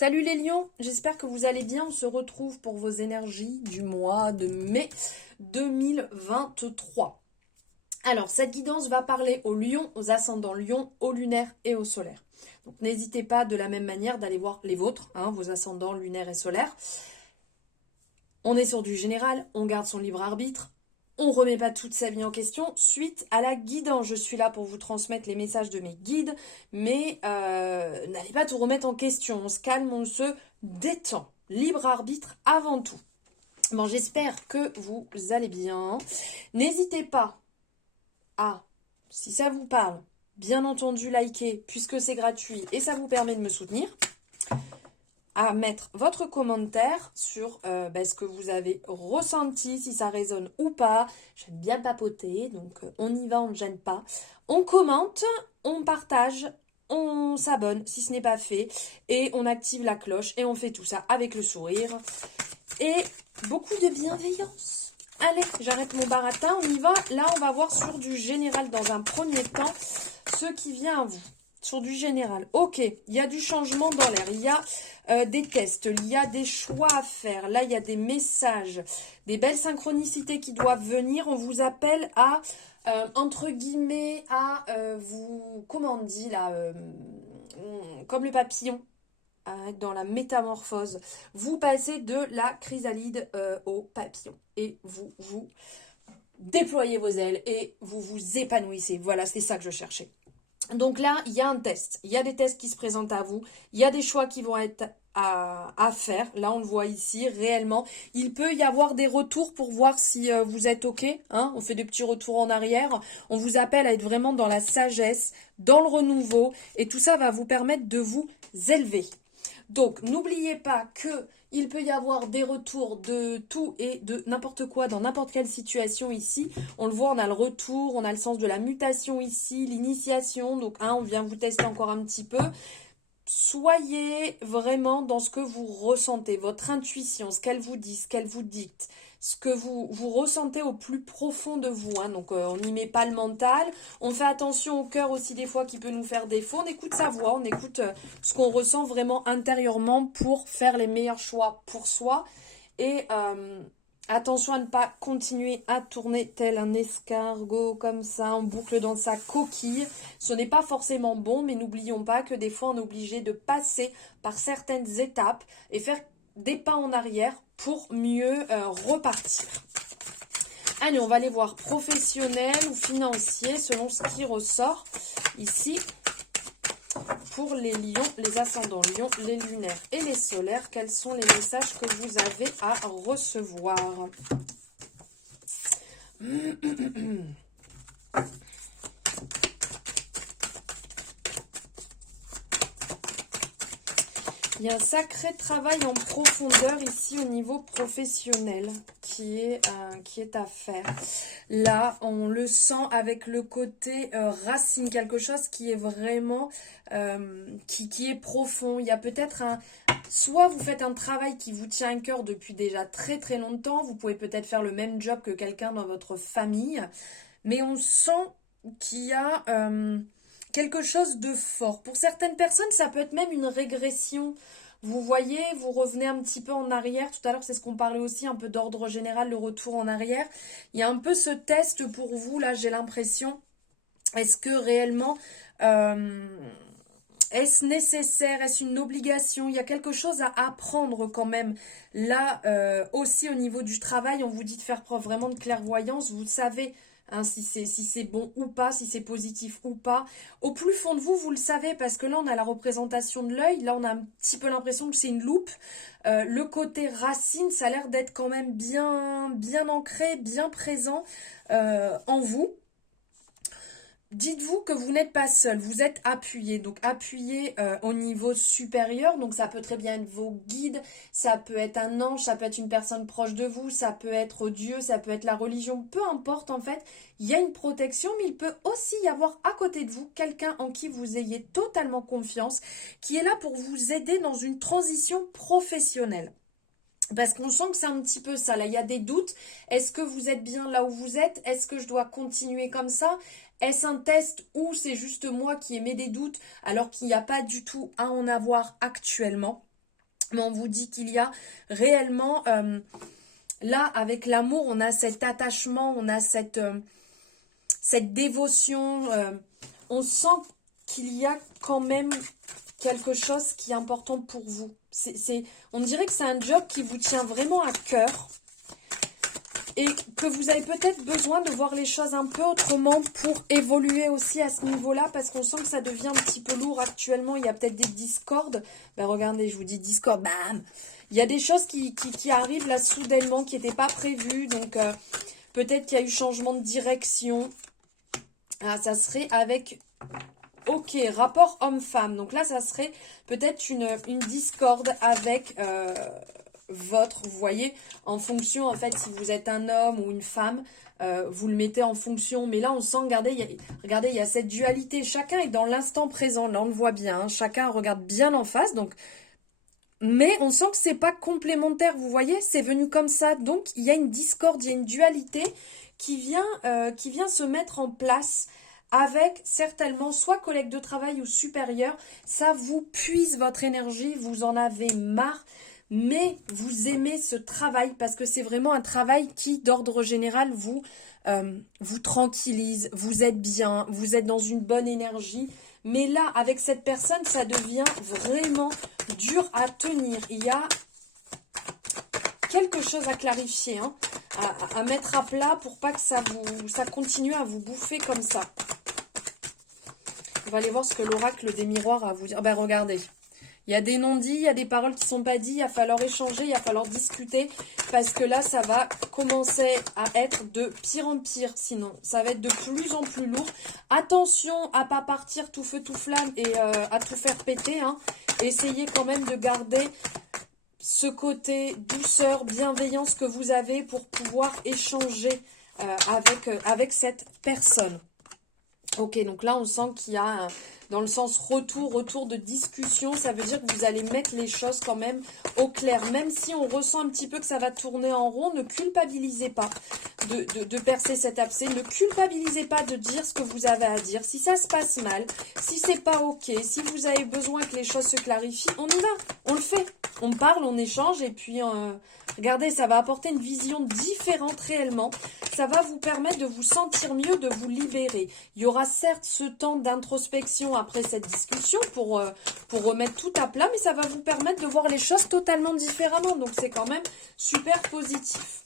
Salut les lions, j'espère que vous allez bien. On se retrouve pour vos énergies du mois de mai 2023. Alors, cette guidance va parler aux lions, aux ascendants lions, aux lunaires et aux solaires. Donc, n'hésitez pas de la même manière d'aller voir les vôtres, vos ascendants lunaires et solaires. On est sur du général, on garde son libre arbitre. On ne remet pas toute sa vie en question suite à la guidance. Je suis là pour vous transmettre les messages de mes guides, mais n'allez pas tout remettre en question. On se calme, on se détend. Libre arbitre avant tout. Bon, j'espère que vous allez bien. N'hésitez pas à, si ça vous parle, bien entendu, liker, puisque c'est gratuit et ça vous permet de me soutenir, à mettre votre commentaire sur ce que vous avez ressenti, si ça résonne ou pas. J'aime bien papoter, donc on y va, on ne gêne pas. On commente, on partage, on s'abonne si ce n'est pas fait, et on active la cloche, et on fait tout ça avec le sourire. Et beaucoup de bienveillance. Allez, j'arrête mon baratin, on y va. Là, on va voir sur du général dans un premier temps ce qui vient à vous. Sur du général. Ok, il y a du changement dans l'air, il y a des tests, il y a des choix à faire. Là, il y a des messages, des belles synchronicités qui doivent venir. On vous appelle à, entre guillemets, à vous, comment on dit là, comme le papillon, à être dans la métamorphose. Vous passez de la chrysalide au papillon et vous déployez vos ailes et vous vous épanouissez. Voilà, c'est ça que je cherchais. Donc là, il y a un test. Il y a des tests qui se présentent à vous. Il y a des choix qui vont être à faire. Là, on le voit ici, réellement. Il peut y avoir des retours pour voir si vous êtes OK. On fait des petits retours en arrière. On vous appelle à être vraiment dans la sagesse, dans le renouveau. Et tout ça va vous permettre de vous élever. Donc, n'oubliez pas que il peut y avoir des retours de tout et de n'importe quoi dans n'importe quelle situation ici. On le voit, on a le retour, on a le sens de la mutation ici, l'initiation. Donc, on vient vous tester encore un petit peu. Soyez vraiment dans ce que vous ressentez, votre intuition, ce qu'elle vous dit, ce qu'elle vous dicte, ce que vous ressentez au plus profond de vous. Donc, on n'y met pas le mental. On fait attention au cœur aussi des fois qui peut nous faire défaut. On écoute sa voix, on écoute ce qu'on ressent vraiment intérieurement pour faire les meilleurs choix pour soi. Et attention à ne pas continuer à tourner tel un escargot comme ça, en boucle dans sa coquille. Ce n'est pas forcément bon, mais n'oublions pas que des fois on est obligé de passer par certaines étapes et faire des pas en arrière pour mieux repartir. Allez, on va aller voir professionnel ou financier selon ce qui ressort ici. Pour les lions, les ascendants lions, les lunaires et les solaires, quels sont les messages que vous avez à recevoir? Il y a un sacré travail en profondeur ici au niveau professionnel qui est à faire. Là, on le sent avec le côté racine, quelque chose qui est vraiment, qui est profond. Il y a peut-être soit vous faites un travail qui vous tient à cœur depuis déjà très très longtemps, vous pouvez peut-être faire le même job que quelqu'un dans votre famille, mais on sent qu'il y a quelque chose de fort. Pour certaines personnes, ça peut être même une régression. Vous voyez, vous revenez un petit peu en arrière. Tout à l'heure, c'est ce qu'on parlait aussi, un peu d'ordre général, le retour en arrière. Il y a un peu ce test pour vous, là, j'ai l'impression. Est-ce que réellement, est-ce nécessaire? Est-ce une obligation? Il y a quelque chose à apprendre quand même. Là, aussi au niveau du travail, on vous dit de faire preuve vraiment de clairvoyance. Vous savez si c'est bon ou pas, si c'est positif ou pas. Au plus fond de vous, vous le savez, parce que là, on a la représentation de l'œil. Là, on a un petit peu l'impression que c'est une loupe. Le côté racine, ça a l'air d'être quand même bien, bien ancré, bien présent en vous. Dites-vous que vous n'êtes pas seul, vous êtes appuyé, donc appuyé au niveau supérieur, donc ça peut très bien être vos guides, ça peut être un ange, ça peut être une personne proche de vous, ça peut être Dieu, ça peut être la religion, peu importe en fait, il y a une protection, mais il peut aussi y avoir à côté de vous quelqu'un en qui vous ayez totalement confiance, qui est là pour vous aider dans une transition professionnelle. Parce qu'on sent que c'est un petit peu ça, là il y a des doutes, est-ce que vous êtes bien là où vous êtes, est-ce que je dois continuer comme ça, est-ce un test ou c'est juste moi qui émets des doutes alors qu'il n'y a pas du tout à en avoir actuellement? Mais on vous dit qu'il y a réellement, là, avec l'amour, on a cet attachement, on a cette dévotion. On sent qu'il y a quand même quelque chose qui est important pour vous. On dirait que c'est un job qui vous tient vraiment à cœur. Et que vous avez peut-être besoin de voir les choses un peu autrement pour évoluer aussi à ce niveau-là, parce qu'on sent que ça devient un petit peu lourd actuellement. Il y a peut-être des discordes. Ben regardez, je vous dis discorde, bam. Il y a des choses qui arrivent là soudainement, qui n'étaient pas prévues. Donc peut-être qu'il y a eu changement de direction. Ah, ça serait avec... Ok, rapport homme-femme. Donc là, ça serait peut-être une discorde avec... vous voyez, en fonction, en fait, si vous êtes un homme ou une femme, vous le mettez en fonction. Mais là, on sent, regardez, il y a cette dualité. Chacun est dans l'instant présent. Là, on le voit bien. Hein, chacun regarde bien en face. Donc, mais on sent que c'est pas complémentaire. Vous voyez, c'est venu comme ça. Donc, il y a une discorde, il y a une dualité qui vient se mettre en place avec certainement soit collègue de travail ou supérieur. Ça vous puise votre énergie. Vous en avez marre. Mais vous aimez ce travail parce que c'est vraiment un travail qui, d'ordre général, vous tranquillise, vous êtes bien, vous êtes dans une bonne énergie. Mais là, avec cette personne, ça devient vraiment dur à tenir. Il y a quelque chose à clarifier, hein, à mettre à plat pour pas que ça continue à vous bouffer comme ça. On va aller voir ce que l'oracle des miroirs a à vous dire. Ben regardez. Il y a des non-dits, il y a des paroles qui ne sont pas dites, il va falloir échanger, il va falloir discuter, parce que là, ça va commencer à être de pire en pire, sinon. Ça va être de plus en plus lourd. Attention à ne pas partir tout feu, tout flamme et à tout faire péter. Hein. Essayez quand même de garder ce côté douceur, bienveillance que vous avez pour pouvoir échanger avec cette personne. Ok, donc là, on sent qu'il y a... dans le sens retour de discussion, ça veut dire que vous allez mettre les choses quand même au clair. Même si on ressent un petit peu que ça va tourner en rond, ne culpabilisez pas de percer cet abcès. Ne culpabilisez pas de dire ce que vous avez à dire. Si ça se passe mal, si c'est pas ok, si vous avez besoin que les choses se clarifient, on y va, on le fait. On parle, on échange et puis regardez, ça va apporter une vision différente réellement. Ça va vous permettre de vous sentir mieux, de vous libérer. Il y aura certes ce temps d'introspection après cette discussion pour remettre tout à plat, mais ça va vous permettre de voir les choses totalement différemment. Donc c'est quand même super positif.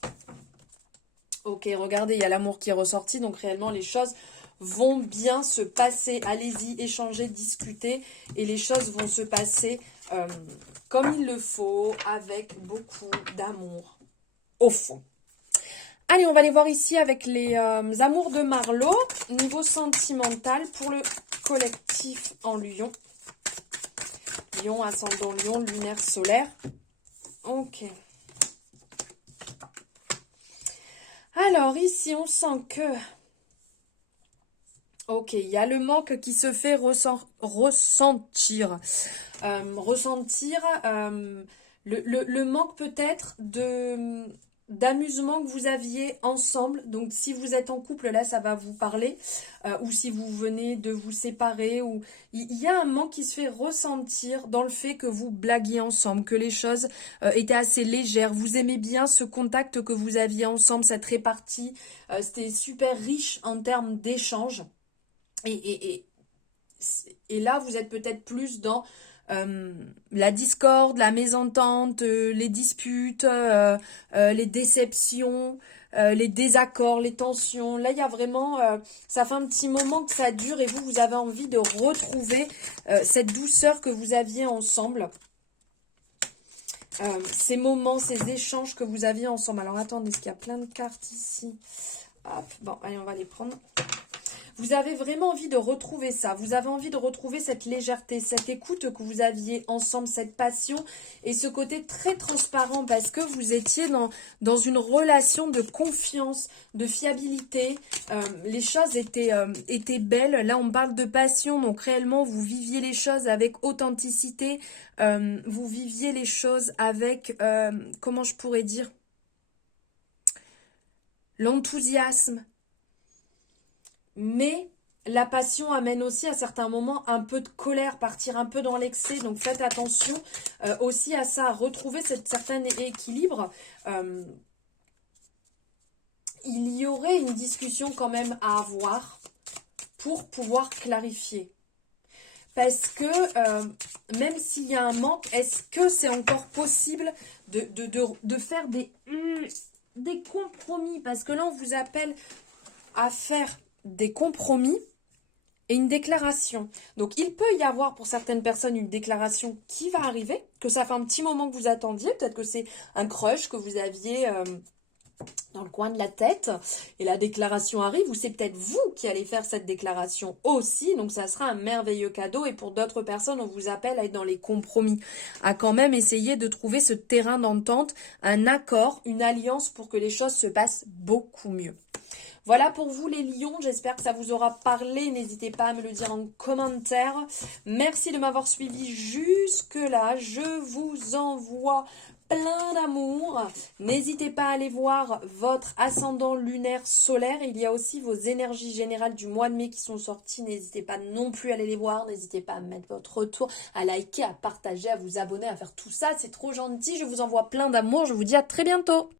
Ok, regardez, il y a l'amour qui est ressorti, donc réellement les choses vont bien se passer. Allez-y, échangez, discutez, et les choses vont se passer comme il le faut, avec beaucoup d'amour au fond. Allez, on va aller voir ici avec les amours de Marlo, niveau sentimental pour le collectif en Lion. Lion, ascendant Lion, lunaire, solaire. Ok. Alors, ici, on sent que... Ok, il y a le manque qui se fait ressentir. Le manque peut-être d'amusement que vous aviez ensemble. Donc si vous êtes en couple, là ça va vous parler. Ou si vous venez de vous séparer. Ou il y a un manque qui se fait ressentir dans le fait que vous blaguiez ensemble, que les choses étaient assez légères. Vous aimez bien ce contact que vous aviez ensemble, cette répartie. C'était super riche en termes d'échanges. Et là, vous êtes peut-être plus dans la discorde, la mésentente, les disputes, les déceptions, les désaccords, les tensions. Là, il y a vraiment... ça fait un petit moment que ça dure et vous avez envie de retrouver cette douceur que vous aviez ensemble. Ces moments, ces échanges que vous aviez ensemble. Alors, attendez, est-ce qu'il y a plein de cartes ici? Hop, bon, allez, on va les prendre. Vous avez vraiment envie de retrouver ça. Vous avez envie de retrouver cette légèreté, cette écoute que vous aviez ensemble, cette passion et ce côté très transparent parce que vous étiez dans une relation de confiance, de fiabilité. Les choses étaient belles. Là, on parle de passion, donc réellement, vous viviez les choses avec authenticité. Vous viviez les choses avec, comment je pourrais dire, l'enthousiasme. Mais La passion amène aussi à certains moments un peu de colère, partir un peu dans l'excès. Donc faites attention aussi à ça, à retrouver cette certain équilibre. Euh, il y aurait une discussion quand même à avoir pour pouvoir clarifier. Parce que même s'il y a un manque, est-ce que c'est encore possible de faire des compromis? Parce que là, on vous appelle à faire des compromis et une déclaration. Donc, il peut y avoir pour certaines personnes une déclaration qui va arriver, que ça fait un petit moment que vous attendiez. Peut-être que c'est un crush que vous aviez dans le coin de la tête et la déclaration arrive, ou c'est peut-être vous qui allez faire cette déclaration aussi, donc ça sera un merveilleux cadeau. Et pour d'autres personnes, on vous appelle à être dans les compromis, à quand même essayer de trouver ce terrain d'entente, un accord, une alliance pour que les choses se passent beaucoup mieux. Voilà pour vous les lions, j'espère que ça vous aura parlé, n'hésitez pas à me le dire en commentaire. Merci de m'avoir suivi jusque-là, je vous envoie plein d'amour. N'hésitez pas à aller voir votre ascendant lunaire solaire, il y a aussi vos énergies générales du mois de mai qui sont sorties, n'hésitez pas non plus à aller les voir, n'hésitez pas à mettre votre retour, à liker, à partager, à vous abonner, à faire tout ça, c'est trop gentil, je vous envoie plein d'amour, je vous dis à très bientôt.